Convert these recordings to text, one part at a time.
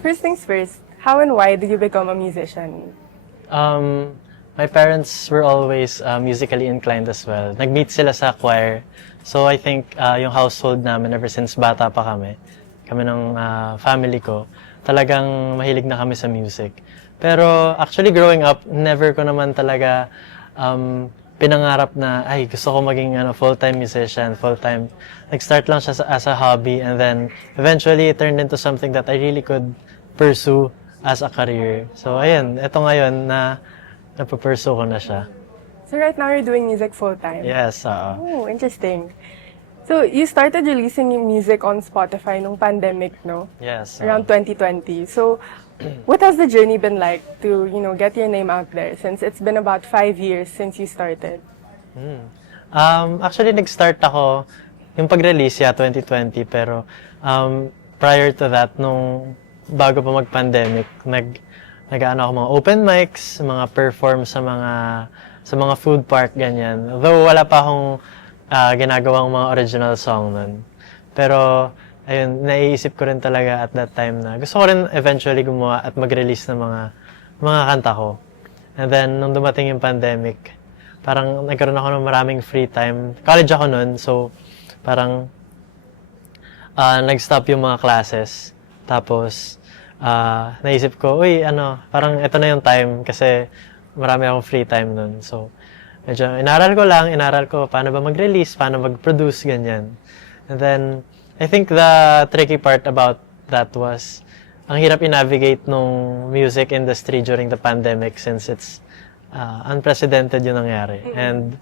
First things first, how and why did you become a musician? My parents were always musically inclined as well. Nag-meet sila sa choir. So I think yung household namin ever since bata pa kami ng family ko, talagang mahilig na kami sa music. Pero actually growing up, never ko naman talaga pinangarap na, ay, gusto ko maging full-time musician, full-time. Nag-start lang siya as a hobby and then eventually it turned into something that I really could pursue as a career. So ayun, eto ngayon na napupursue ko na siya. So right now you're doing music full-time? Yes, Oh, interesting. So you started releasing your music on Spotify nung pandemic, no? yes. Around 2020. So what has the journey been like to, get your name out there since it's been about 5 years since you started? Actually, nag-start ako, yung pag-release, 2020, pero prior to that, nung bago pa mag-pandemic, nag-ano ako mga open mics, mga perform sa mga food park, ganyan. Though wala pa akong ginagawang mga original song nun. Pero, ayun, naiisip ko rin talaga at that time na gusto ko rin eventually gumawa at mag-release ng mga kanta ko. And then, nung dumating yung pandemic, parang nagkaroon ako ng maraming free time. College ako nun, so parang nag-stop yung mga classes. Tapos, naisip ko, uy, parang ito na yung time kasi marami akong free time nun. So, medyo inaral ko paano ba mag-release, paano mag-produce, ganyan. And then, I think the tricky part about that was, ang hirap i-navigate nung music industry during the pandemic since it's unprecedented yung nangyari. And,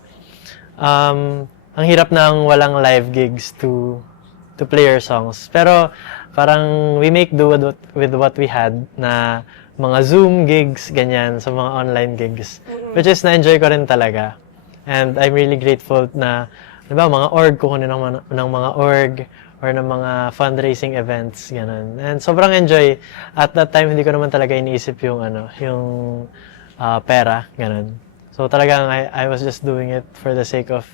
ang hirap nang walang live gigs to play your songs. Pero, parang we make do with what we had na mga Zoom gigs, ganyan, sa mga online gigs. Which is, na-enjoy ko rin talaga. And I'm really grateful na, diba, mga org, kukunin ng mga org, or ng mga fundraising events, ganun. And sobrang enjoy. At that time, hindi ko naman talaga iniisip yung pera, ganun. So talagang I was just doing it for the sake of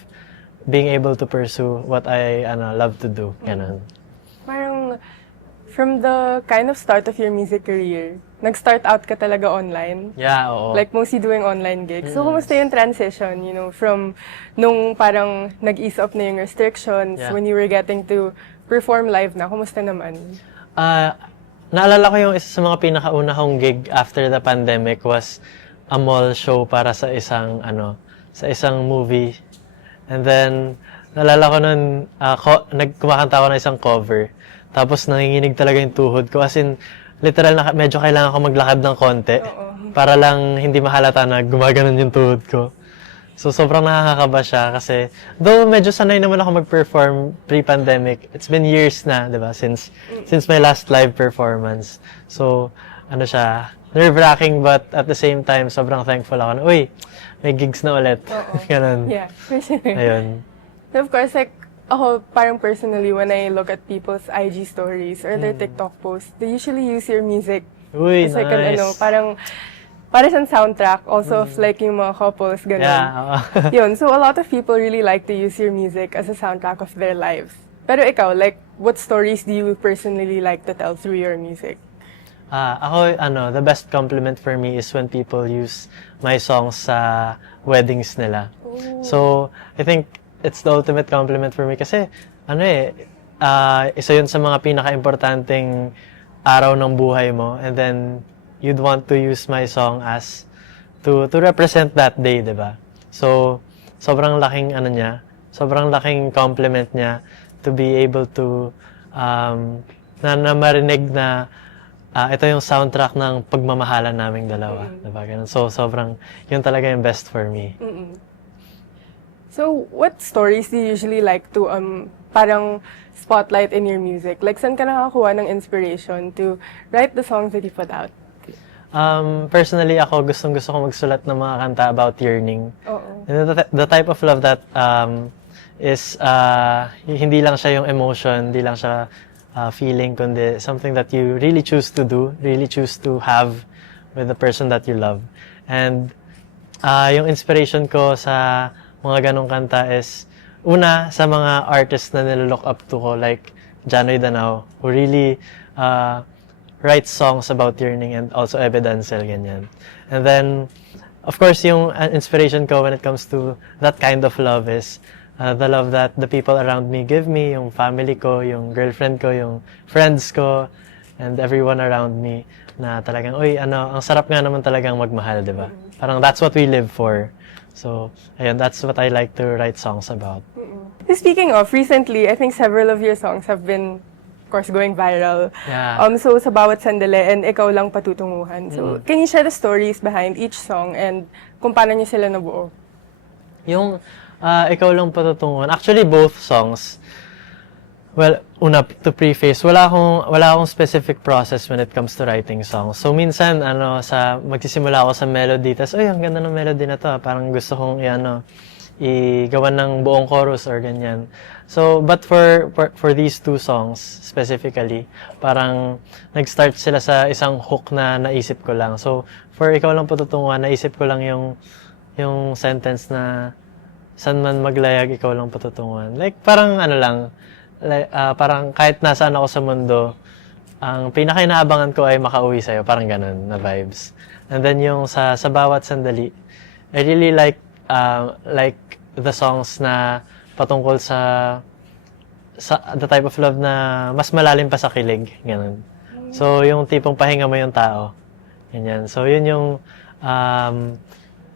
being able to pursue what I love to do, ganun. Parang from the kind of start of your music career, nag-start out ka talaga online? Yeah, oo. Like mostly doing online gigs. So, kumusta yung transition, from nung parang nag-ease up na yung restrictions, Yeah. when you were getting to perform live na, kumusta naman? Naalala ko yung isa sa mga pinakauna kong gig after the pandemic was a mall show para sa isang movie. And then, naalala ko nun, kumakanta ako ng isang cover. Tapos nanginginig talaga yung tuhod ko. As in, literal na medyo kailangan ko maglakad ng konti. Para lang hindi mahalata na gumaganon yung tuhod ko. So, sobrang nakakakaba siya kasi, though medyo sanay naman ako mag-perform pre-pandemic, it's been years na, di ba, since my last live performance. So, siya, nerve-wracking but at the same time, sobrang thankful ako na, uy, may gigs na ulit. Ganun. Yeah, for sure. Ayun. So, of course, like, ako, parang personally, when I look at people's IG stories or their TikTok posts, they usually use your music Uy, as like nice. para siyang soundtrack, also of like yung mga couples, ganun. Yeah. Yun, so a lot of people really like to use your music as a soundtrack of their lives. Pero ikaw, like, what stories do you personally like to tell through your music? Ako, the best compliment for me is when people use my songs sa weddings nila. So, I think it's the ultimate compliment for me kasi, isa yun sa mga pinaka-importanting araw ng buhay mo and then you'd want to use my song as to represent that day, di ba? So, sobrang laking sobrang laking compliment niya to be able to na marinig na ito yung soundtrack ng pagmamahalan naming dalawa, di ba? Ganun. So, sobrang yun talaga yung best for me. So, what stories do you usually like to parang spotlight in your music? Like, saan ka nakakuha ng inspiration to write the songs that you put out? Personally, ako gustong-gusto ko magsulat ng mga kanta about yearning. Oo. And the type of love that is hindi lang siya yung emotion, hindi lang siya feeling, kundi something that you really choose to do, really choose to have with the person that you love. And yung inspiration ko sa mga ganong kanta is, una, sa mga artists na nilolook up to ko, like Janoy Danao, who really write songs about yearning and also evidencial, ganyan. And then, of course, yung inspiration ko when it comes to that kind of love is the love that the people around me give me, yung family ko, yung girlfriend ko, yung friends ko, and everyone around me na talagang, uy, ang sarap nga naman talagang magmahal, di ba? Parang that's what we live for. So, ayun, that's what I like to write songs about. Speaking of, recently, I think several of your songs have been, of course, going viral. Yeah. So, sa bawat sandali, and ikaw lang patutunguhan. So, can you share the stories behind each song and kung paano niyo sila nabuo? Yung ikaw lang patutunguhan, actually both songs, well, una, to preface, wala akong specific process when it comes to writing songs. So, minsan, magsisimula ako sa melody, tas, ang ganda ng melody na to, parang gusto kong, igawan ng buong chorus or ganyan. So, but for these two songs, specifically, parang, nag-start sila sa isang hook na naisip ko lang. So, for Ikaw Lang Patutunguhan, naisip ko lang yung sentence na, saan man maglayag, ikaw lang patutunguhan. Like, parang parang kahit nasaan ako sa mundo, ang pinaka-inaabangan ko ay makauwi sa'yo. Parang ganun na vibes. And then yung sa bawat sandali, I really like the songs na patungkol sa the type of love na mas malalim pa sa kilig. Ganun. So, yung tipong pahinga mo yung tao. Ganyan. So, yun yung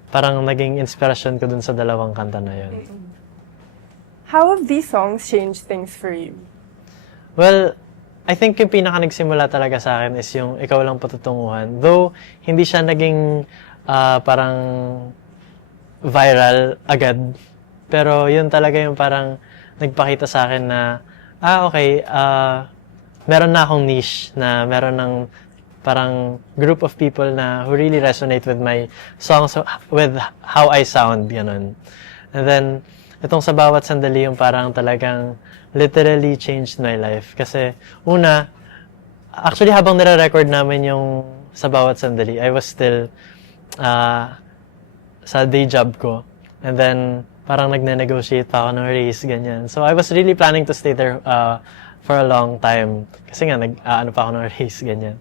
parang naging inspirasyon ko dun sa dalawang kanta na yun. How have these songs changed things for you? Well, I think yung pinaka nagsimula talaga sa akin is yung Ikaw Lang Patutunguhan. Though, hindi siya naging parang viral agad. Pero yun talaga yung parang nagpakita sa akin na, okay, meron na akong niche, na meron ng parang group of people na who really resonate with my songs, with how I sound, ganun. And then, itong sa bawat sandali yung parang talagang literally changed my life. Kasi, una, actually habang nire-record namin yung sa bawat sandali, I was still sa day job ko. And then, parang nagne-negotiate pa ako ng raise, ganyan. So, I was really planning to stay there for a long time. Kasi nga, pa ako ng raise, ganyan.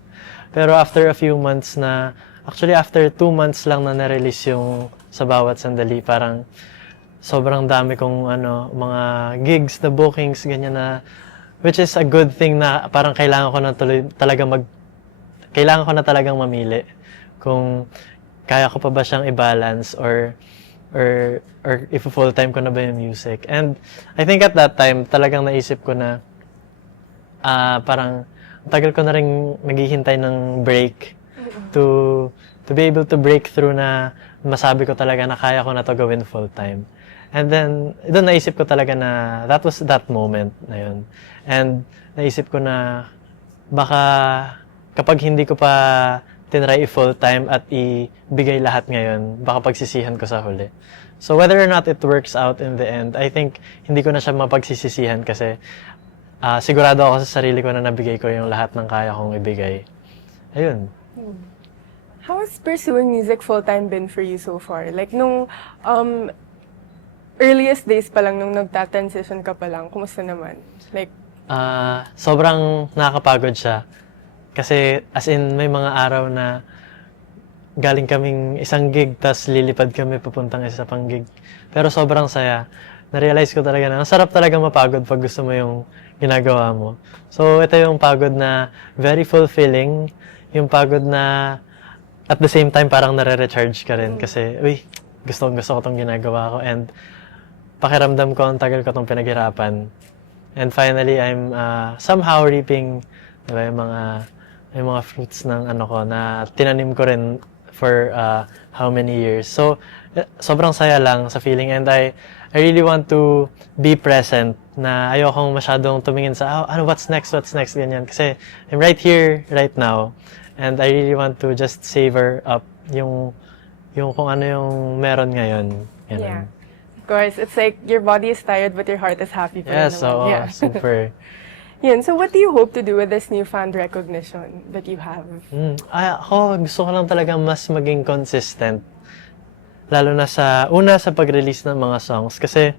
Pero after a few months actually after 2 months lang na na-release yung sa bawat sandali, parang sobrang dami kong mga gigs na bookings, ganyan na, which is a good thing na parang kailangan ko na talagang mamili kung kaya ko pa ba siyang i-balance or if full time ko na ba yung music. And I think at that time, talagang naisip ko na parang tagal ko na rin naghihintay ng break to be able to break through na masabi ko talaga na kaya ko na to gawin full time. And then, doon naisip ko talaga na that was that moment na yun. And naisip ko na baka kapag hindi ko pa tinry full time at ibigay lahat ngayon, baka pagsisihan ko sa huli. So whether or not it works out in the end, I think hindi ko na siya mapagsisisihan kasi sigurado ako sa sarili ko na nabigay ko yung lahat ng kaya kong ibigay. Ayun. How has pursuing music full-time been for you so far? Like, nung earliest days pa lang, nung nagta-transition ka pa lang, kumusta naman? Like, sobrang nakakapagod siya. Kasi, as in, may mga araw na galing kaming isang gig, tas lilipad kami papuntang isa pang gig. Pero sobrang saya. Na-realize ko talaga na ang sarap talaga mapagod pag gusto mo yung ginagawa mo. So, ito yung pagod na very fulfilling. Yung pagod na at the same time parang nare-recharge ka rin kasi, gusto ko itong ginagawa ko and pakiramdam ko ang tagal ko itong pinaghirapan. And finally, I'm somehow reaping, diba, yung mga fruits ng na tinanim ko rin for how many years. So, sobrang saya lang sa feeling and I really want to be present na ayokong masyadong tumingin sa, what's next, ganyan. Kasi I'm right here, right now. And I really want to just savor up yung kung ano yung meron ngayon. Ganun. yeah. Of course, it's like your body is tired but your heart is happy pa rin Yes, naman. so super. Yun, so what do you hope to do with this newfound recognition that you have? Ako, gusto ko lang talaga mas maging consistent. Lalo na sa pag-release ng mga songs. Kasi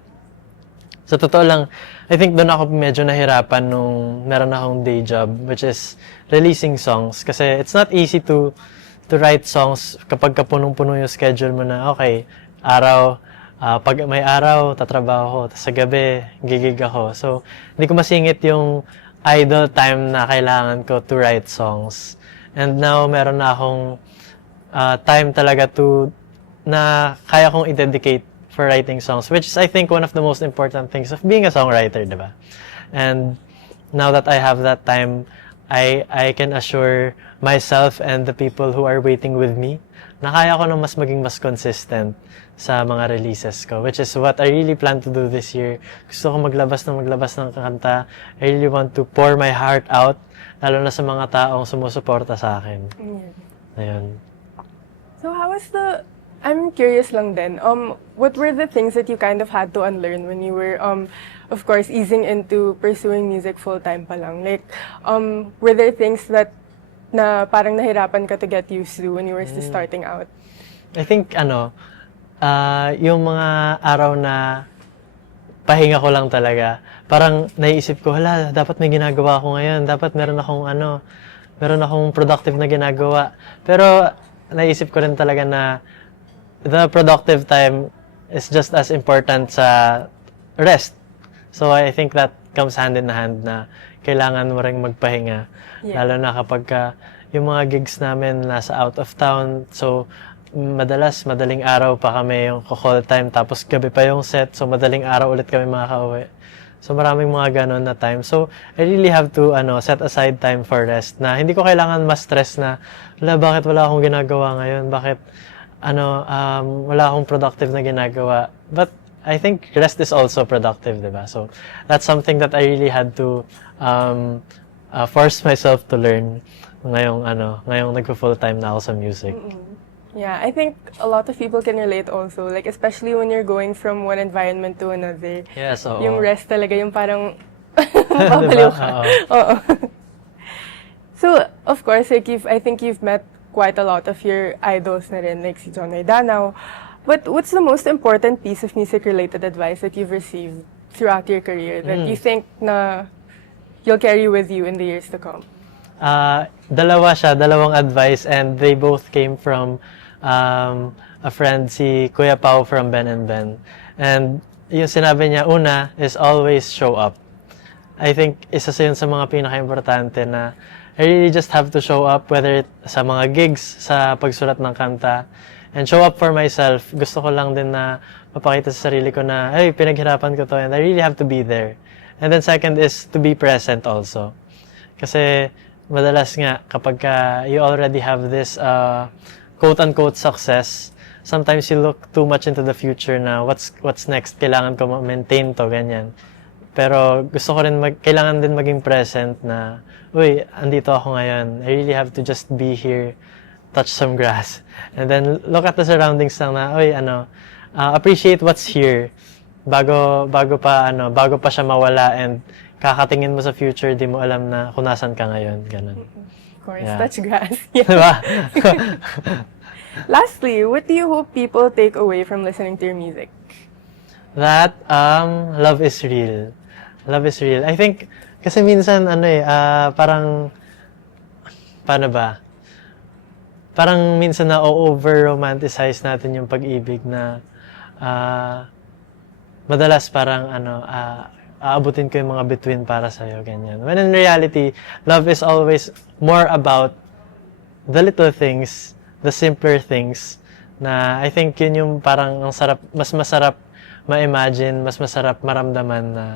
Sa totoo lang, I think doon ako medyo nahirapan nung meron akong day job, which is releasing songs. Kasi it's not easy to write songs kapag punong-puno yung schedule mo na, okay, pag may araw, tatrabaho ko, tapos sa gabi, gigig ako. So, hindi ko masingit yung idle time na kailangan ko to write songs. And now, meron na akong time talaga na kaya kong i-dedicate for writing songs, which is, I think, one of the most important things of being a songwriter, diba? And now that I have that time, I can assure myself and the people who are waiting with me na kaya ko na maging mas consistent sa mga releases ko, which is what I really plan to do this year. Gusto ko maglabas ng kanta. I really want to pour my heart out, lalo na sa mga taong sumusuporta sa akin. Ayun. So I'm curious lang din, what were the things that you kind of had to unlearn when you were, of course, easing into pursuing music full-time pa lang? Like, were there things that na parang nahirapan ka to get used to when you were still starting out? I think, yung mga araw na pahinga ko lang talaga, parang naisip ko, hala, dapat may ginagawa ako ngayon, dapat meron akong productive na ginagawa. Pero, naisip ko rin talaga na the productive time is just as important sa rest. So, I think that comes hand in hand na kailangan mo ring magpahinga. Yeah. Lalo na kapag yung mga gigs namin nasa out of town. So, madaling araw pa kami yung call time, tapos gabi pa yung set. So, madaling araw ulit kami makakauwi. So, maraming mga ganon na time. So, I really have to set aside time for rest na hindi ko kailangan ma-stress na, bakit wala akong ginagawa ngayon? Bakit wala akong productive na ginagawa. But I think rest is also productive, diba? So that's something that I really had to force myself to learn ngayong nagpo-full time na ako sa music. Yeah, I think a lot of people can relate also, like especially when you're going from one environment to another. Yes, oo. Yung rest talaga, yung parang babaliw ka. Oo. So, of course, like I think you've met quite a lot of your idols na rin, like si Jonay Danao. But what's the most important piece of music-related advice that you've received throughout your career that you think na you'll carry with you in the years to come? Dalawang advice, and they both came from a friend, si Kuya Pao from Ben and Ben. And yung sinabi niya, una is always show up. I think isa sa yun sa mga pinaka-importante na I really just have to show up, whether sa mga gigs, sa pagsulat ng kanta, and show up for myself. Gusto ko lang din na mapakita sa sarili ko na, ay, pinaghirapan ko to, and I really have to be there. And then second is to be present also. Kasi madalas nga, kapag you already have this quote-unquote success, sometimes you look too much into the future na what's next, kailangan ko ma-maintain to, ganyan. Pero gusto ko rin kailangan din maging present na, uy, andito ako ngayon. I really have to just be here, touch some grass. And then look at the surroundings lang na, uy, appreciate what's here bago pa siya mawala, and kakatingin mo sa future, di mo alam na kung nasan ka ngayon, ganun. Of course, Yeah. touch grass. Yeah. Diba? Lastly, what do you hope people take away from listening to your music? That, love is real. Love is real. I think, kasi minsan, parang, paano ba? Parang minsan na over-romanticize natin yung pag-ibig na, madalas parang, aabutin ko yung mga bituin para sa'yo, ganyan. When in reality, love is always more about the little things, the simpler things, na I think yun yung parang mas masarap ma-imagine, mas masarap maramdaman na,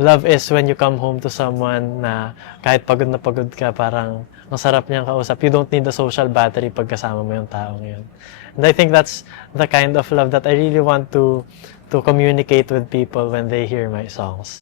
love is when you come home to someone na kahit pagod na pagod ka, parang ang sarap niyang kausap. You don't need a social battery pag kasama mo yung taong yun. And I think that's the kind of love that I really want to communicate with people when they hear my songs.